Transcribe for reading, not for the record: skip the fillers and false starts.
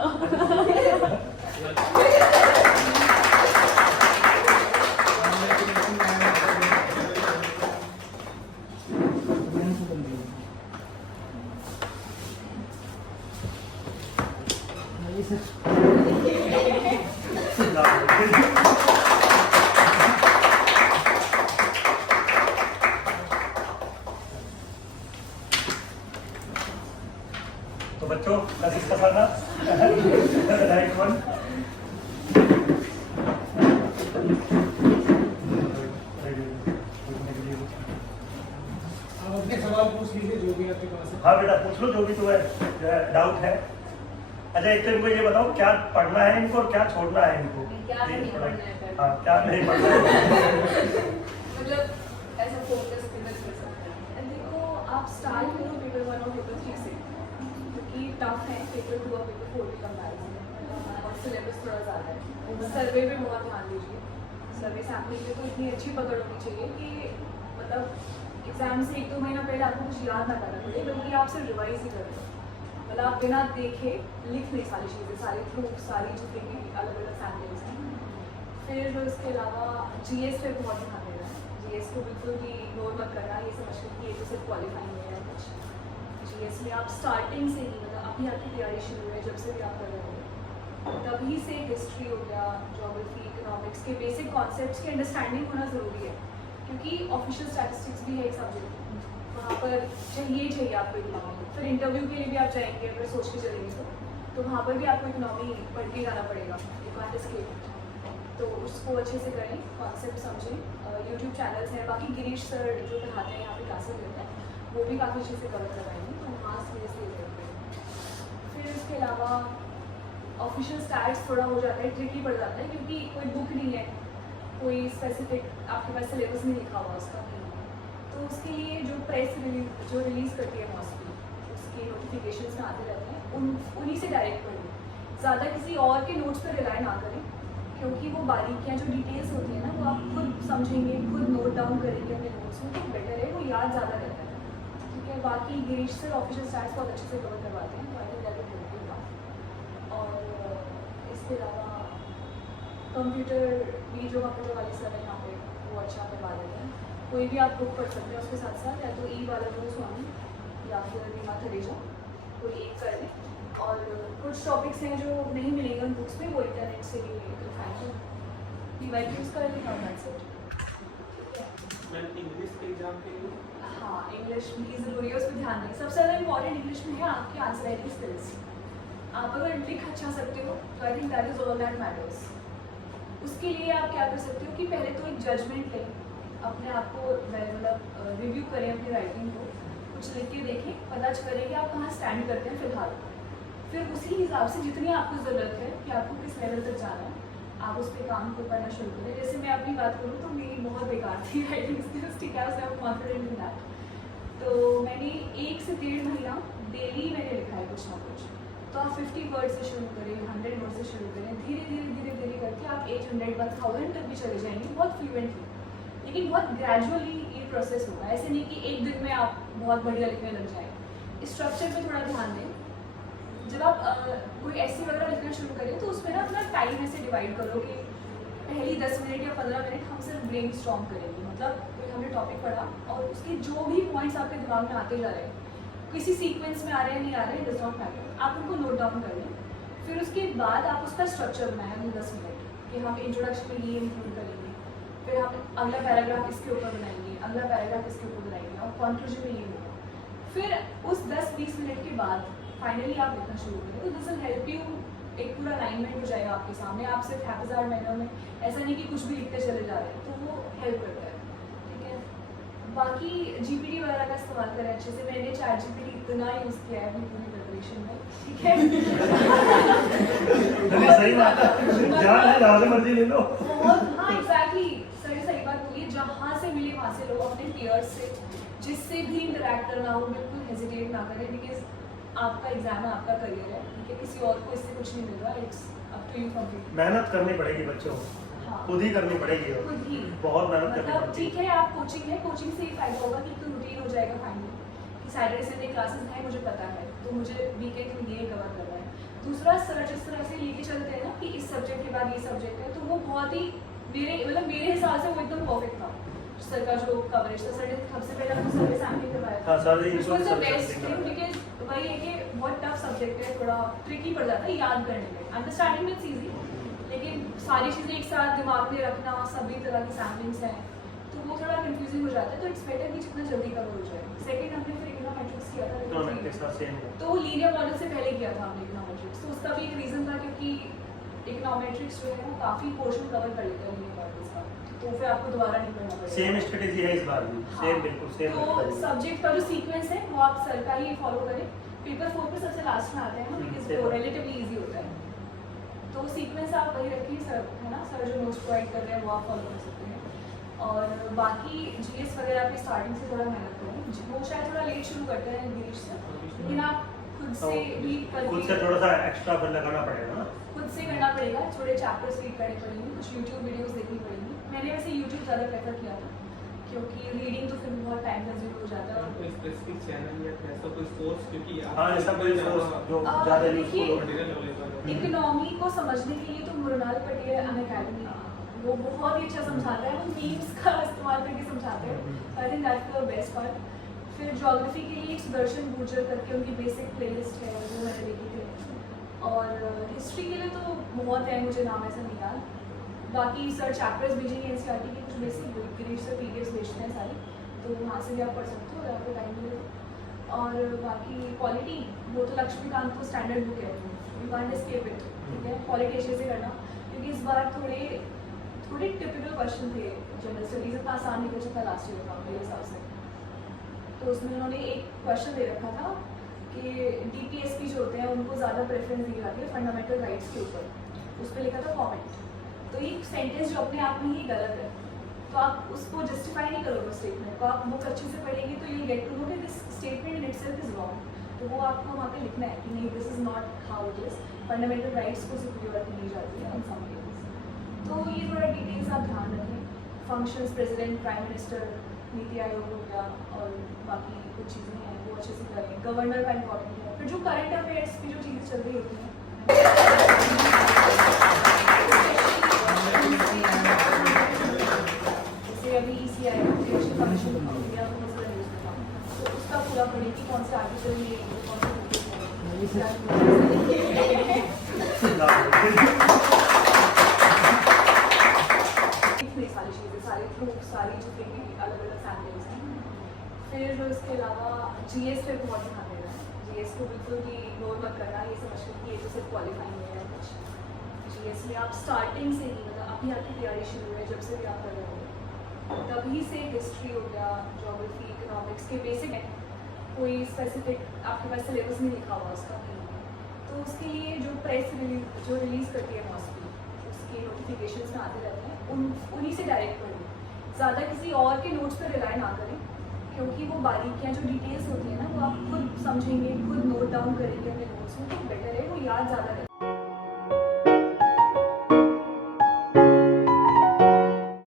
तो बच्चों नसीब पसाना राइट वन। आप अपने सवाल पूछ लीजिए जो भी आपके पास है। हाँ बेटा पूछ लो जो भी तुम्हें डाउट है। अच्छा एक तो इनको ये बताओ क्या पढ़ना है इनको और क्या छोड़ना है इनको। क्या नहीं पढ़ना है। हाँ क्या नहीं पढ़ना है। मतलब ऐसा फोकस किधर कर सकते हैं। देखो आप स्टार्ट करो पेपर 1 और पेपर 3 से, क्योंकि टफ है पेपर 2 और पेपर 4 के कंपैरिजन में, और सिलेबस थोड़ा ज़्यादा है। सर्वे पे बहुत ध्यान दीजिए। सर्वे सैम्पलिंग में तो इतनी अच्छी पकड़ होनी चाहिए कि मतलब एग्जाम से 1-2 महीना पहले आपको कुछ याद ना करना पड़े, बल्कि आप सिर्फ रिवाइज ही करें। मतलब आप बिना देखे लिख नहीं सारी चीज़ें, सारी प्रूफ, सारी जितनी भी अलग अलग सैम्पल्स हैं। फिर उसके अलावा जीएस पे बहुत ध्यान देना है। जीएस को बिल्कुल भी इग्नोर मत करना, ये समझ कर कि ये तो सिर्फ क्वालिफाइंग है या कुछ। जीएस में आप स्टार्टिंग से ही मतलब अभी आपकी तैयारी शुरू है, जब से भी आप कर रहे हो तभी से हिस्ट्री हो गया, ज्योग्राफी, इकोनॉमिक्स के बेसिक कॉन्सेप्ट्स की अंडरस्टैंडिंग होना ज़रूरी है, क्योंकि ऑफिशियल स्टैटिस्टिक्स भी है एक सब्जेक्ट, वहाँ पर चाहिए आपको इकोनॉमी। फिर इंटरव्यू के लिए भी आप जाएंगे अगर सोच के चलेंगे तो वहाँ पर भी आपको इकोनॉमी पढ़ के जाना पड़ेगा, यू कांट एस्केप। तो उसको अच्छे से करें, कॉन्सेप्ट समझें। यूट्यूब चैनल्स हैं, बाकी गिरीश सर जो पढ़ाते हैं यहाँ पे क्लासेस लेते हैं, वो भी काफ़ी अच्छे से कवर करवाएंगे, तो वहाँ से लेते हैं। फिर इसके अलावा ऑफिशियल स्टैट्स थोड़ा हो जाता है, ट्रिकी पड़ जाता है, क्योंकि कोई बुक नहीं है, कोई स्पेसिफिक आपके पास सिलेबस नहीं लिखा हुआ उसका। तो उसके लिए जो प्रेस जो रिलीज़ करती है मॉस्टली, उसके नोटिफिकेशंस में आते रहते हैं, उन्हीं से डायरेक्ट पढ़ें। ज़्यादा किसी और के नोट्स पर रिलाई ना करें, क्योंकि वो बारीकियाँ जो डिटेल्स होती हैं ना, वो आप खुद समझेंगे, खुद नोट डाउन करेंगे अपने नोट्स में, तो बेटर है, वो याद ज़्यादा रहता है। ठीक है, बाकी गिरीश सर ऑफिशियल स्टैट्स बहुत अच्छे से कवर करवाते हैं, तो I think that will help you. और इसके अलावा कंप्यूटर भी जो कंप्यूटर वाले सर हैं यहाँ पे, वो अच्छा करवा देते हैं। कोई भी आप बुक पढ़ सकते हैं उसके साथ साथ, या तो ई वाला जो स्वामी या फिर बीमा थरेजा, कोई एक कर लें। और कुछ टॉपिक्स हैं जो नहीं मिलेंगे उन बुक्स में, वो इंटरनेट से भी फाइंड करें, यूज़ कर लें और दैट्स इट। मैम इंग्लिश के एग्जाम के लिए हाँ, इंग्लिश भी ज़रूरी है, उस पर ध्यान दें। सबसे ज़्यादा इंपॉर्टेंट इंग्लिश में है आपकी आंसर राइटिंग स्किल्स। आप अगर लिख अच्छा सकते हो तो I think that is all that matters. उसके लिए आप क्या कर सकते हो कि पहले तो एक जजमेंट लें, अपने आप को मतलब रिव्यू करें अपनी राइटिंग को, कुछ लिख के देखें, पता करें कि आप कहाँ स्टैंड करते हैं फ़िलहाल। फिर उसी हिसाब से जितनी आपको ज़रूरत है कि आपको किस लेवल तक जाना है, आप उस पर काम को करना शुरू करें। जैसे मैं अपनी बात करूँ तो मेरी बहुत बेकार थी राइटिंग स्किल्स, ठीक है, उससे आप कॉन्फिडेंट इन दैट। तो मैंने 1 से 1.5 महीना डेली मैंने लिखा है कुछ ना कुछ। तो आप 50 वर्ड से शुरू करें, 100 वर्ड से शुरू करें, धीरे धीरे करके आप 800 बाद 1000 तक भी चले जाएंगे बहुत फ्लुएंटली। लेकिन बहुत ग्रेजुअली ये प्रोसेस होगा, ऐसे नहीं कि एक दिन में आप बहुत बढ़िया लिखने लग जाए। स्ट्रक्चर पे थोड़ा ध्यान दें। जब आप कोई ऐसी वगैरह लिखना शुरू करें तो उसमें ना अपना टाइम ऐसे डिवाइड करो कि पहली 10 मिनट या 15 मिनट हम सिर्फ ब्रेनस्टॉर्म करेंगे। मतलब कोई हमने टॉपिक पढ़ा और उसके जो भी पॉइंट्स आपके दिमाग में आते जा रहे हैं, किसी सीक्वेंस में आ रहे हैं नहीं आ रहे हैं, डज नॉट मैटर, आप उनको नोट डाउन कर लें। फिर उसके बाद आप उसका स्ट्रक्चर बनाएं अपने 10 मिनट कि हम इंट्रोडक्शन में ये इंक्लूड करेंगे, फिर हम अगला पैराग्राफ इसके ऊपर बनाएंगे, अगला पैराग्राफ इसके ऊपर बनाएंगे और कंक्लूजन में ये होगा। फिर उस 10-20 मिनट के बाद फाइनली आप लिखना शुरू करें, तो दिस विल हेल्प यू। एक पूरा अलाइनमेंट हो जाएगा आपके सामने, आप सिर्फ हैप्पीज़ार्ड मैनर में, ऐसा नहीं कि कुछ भी लिखते चले जा रहे हैं, तो वो हेल्प करता है। ठीक है, बाकी जीपीटी वगैरह का इस्तेमाल करें अच्छे से। मैंने चैट जीपीटी इतना यूज़ किया है अपनी पूरी प्रिपरेशन में, ठीक है। सही बात है, जहाँ है जहाँ से मर्जी ले लो। बहुत, हाँ एग्जैक्टली, सही बात बोलिए। जहाँ से मिले वहाँ से लो, अपने पीयर्स से, जिससे भी इंटरेक्ट करना हो बिल्कुल हेजिटेट ना करें, बिकॉज आपका एग्जाम है, आपका करियर है, ठीक है, किसी और को इससे कुछ नहीं मिल रहा, it's up to you completely. मेहनत करनी पड़ेगी बच्चों को, हाँ, खुद ही करनी पड़ेगी, खुद ही बहुत मेहनत करनी मतलब पड़ेगी। ठीक है, आप कोचिंग है, कोचिंग से ही फायदा होगा कि तो रूटीन हो जाएगा फाइनली, सैटरडे संडे क्लासेस हैं, मुझे पता है, तो मुझे वीकेंड में ये कवर करना है। दूसरा सर जिस तरह से लेके चलते हैं ना कि इस सब्जेक्ट के बाद ये सब्जेक्ट है, तो वो बहुत ही मेरे हिसाब से वो एकदम परफेक्ट था। सर का जो कवरेज था, सर ने सबसे पहले हमको सर्वे सैम्पलिंग करवाया हाँ, सर ने था, इनको बेस्ट थिंग, बिकॉज वही है कि बहुत टफ सब्जेक्ट है, थोड़ा ट्रिकी पड़ जाता है याद करने में। अंडरस्टैंडिंग में इजी, लेकिन सारी चीज़ें एक साथ दिमाग में रखना, सभी तरह की सैम्पलिंग्स हैं, तो वो थोड़ा कंफ्यूजिंग हो जाता है। तो इट्स बेटर कि जितना जल्दी कवर हो जाए। सेकंड हमने फिर इकोनॉमेट्रिक्स किया था, इकोनॉमेट्रिक्स का सेम है। तो लीनियर मॉडल से पहले किया था हमने इकोनॉमेट्रिक्स, तो उसका भी एक रीज़न था क्योंकि इकोनॉमेट्रिक्स जो है वो काफ़ी पोर्शन कवर कर लेता है लीनियर मॉडल्स का, तो फिर आपको दोबारा नहीं पढ़ना पड़ेगा। सेम स्ट्रेटेजी है इस बार भी, सेम बिल्कुल सेम। तो सब्जेक्ट का जो सीक्वेंस है वो आप सर का ही फॉलो करें। पेपर 4 पे सबसे लास्ट में आते हैं ना, बिकॉज वो रिलेटिवली इजी होता है, तो सीक्वेंस आप वही रखिए सर, है ना, सर जो नोट्स प्रोवाइड कर रहे हैं वो आप फॉलो कर सकते हैं। और बाकी जीएस वगैरह पे स्टार्टिंग से थोड़ा मेहनत करें, वो शायद थोड़ा लेट शुरू करते हैं गिरीश से, लेकिन आप खुद से रीड करके खुद से थोड़ा सा एक्स्ट्रा बल लगाना पड़ेगा ना, खुद से करना पड़ेगा, थोड़े चैप्टर्स रीड करने पड़ेंगे, कुछ यूट्यूब वीडियोस देखनी पड़ेंगी। मैंने वैसे यूट्यूब ज़्यादा प्रेफर किया था क्योंकि रीडिंग तो फिर बहुत टाइम कंज्यूम हो जाता है। कोई स्पेसिफिक चैनल या ऐसा कोई सोर्स, क्योंकि हाँ ऐसा कोई सोर्स जो ज़्यादा यूजफुल हो। मटेरियल अवेलेबल इकोनॉमी को समझने के लिए तो मृणाल पटेल अन अकेडमी, वो बहुत ही अच्छा समझाता है, वो मीम्स का इस्तेमाल करके समझाते हैं, I think that's the best part. फिर ज्योग्राफी के लिए एक सुदर्शन गुर्जर करके उनकी बेसिक प्लेलिस्ट है, वो मैंने देखी थी। और हिस्ट्री के लिए तो बहुत है, मुझे नाम ऐसा नहीं याद। बाकी सर चैप्टर्स भेजेंगे एनसीईआरटी के कुछ बेसिक, गिरीश से पीडीएफ्स भेजते हैं सारी, तो वहाँ से भी आप पढ़ सकते हो अगर आपको टाइम मिले तो। और बाकी पॉलिटी, वो तो लक्ष्मीकांत को स्टैंडर्ड बुक है, यू कांट एस्केप इट, ठीक है। पॉलिटी अच्छे से करना, क्योंकि इस बार थोड़े टिपिकल क्वेश्चन थे जनरल स्टडीज, इतना आसान नहीं था लास्ट ईयर का मेरे हिसाब से। तो उसमें उन्होंने एक क्वेश्चन दे रखा था कि डीपीएसपी जो होते हैं उनको ज़्यादा प्रेफरेंस दी जाती है फंडामेंटल राइट्स के ऊपर, उस पर लिखा था कमेंट। तो एक सेंटेंस जो अपने आप में ही गलत है, तो आप उसको जस्टिफाई नहीं करोगे स्टेटमेंट को, आप बुक अच्छे से पढ़ेंगे तो यू गेट टू नो कि this statement in itself is wrong, तो वो आपको वहाँ पे लिखना है कि नहीं, this is not how it is, fundamental rights को सुपीरियरिटी दी जाती है ऑन सम केसेस। तो ये थोड़ा डिटेल्स आप ध्यान रखें, functions, president, prime minister, NITI Aayog हो गया, और बाकी कुछ चीज़ें हैं वो अच्छे से करें। गवर्नर का इंपॉर्टेंट है, फिर जो करंट अफेयर्स की जो चीज़ें चल रही होती हैं, जैसे अभी ECI election commission of India को मसला न्यूज़ में था, तो उसका पूरा पढ़िए कि कौन से आर्टिकल में कौन से सारी चीज़ें, सारे प्रूफ, सारी जितनी भी अलग अलग सैम्पल्स हैं। फिर उसके अलावा जीएस पे बहुत ध्यान देना है, जीएस को बिल्कुल भी इग्नोर मत करना, ये समझ कर ये तो सिर्फ क्वालिफाइंग है कुछ। जीएस में आप स्टार्टिंग से ही, मतलब अभी आपकी तैयारी शुरू है, जब से भी आप कर रहे हो तभी से हिस्ट्री हो गया, ज्योग्राफी, इकोनॉमिक्स के बेसिक है, कोई स्पेसिफिक आपके पास सिलेबस में लिखा हुआ उसका नहीं है। तो उसके लिए जो प्रेस जो रिलीज़ करती है मॉस्टली, उसके नोटिफिकेशंस में आते रहते हैं, उन्हीं से डायरेक्ट पढ़ें, ज़्यादा किसी और के नोट्स पर रिलाई ना करें, क्योंकि वो बारीकियाँ जो डिटेल्स होती हैं ना, वो आप खुद समझेंगे, खुद नोट डाउन करेंगे अपने नोट्स में, तो बेटर है, वो याद ज़्यादा रहे।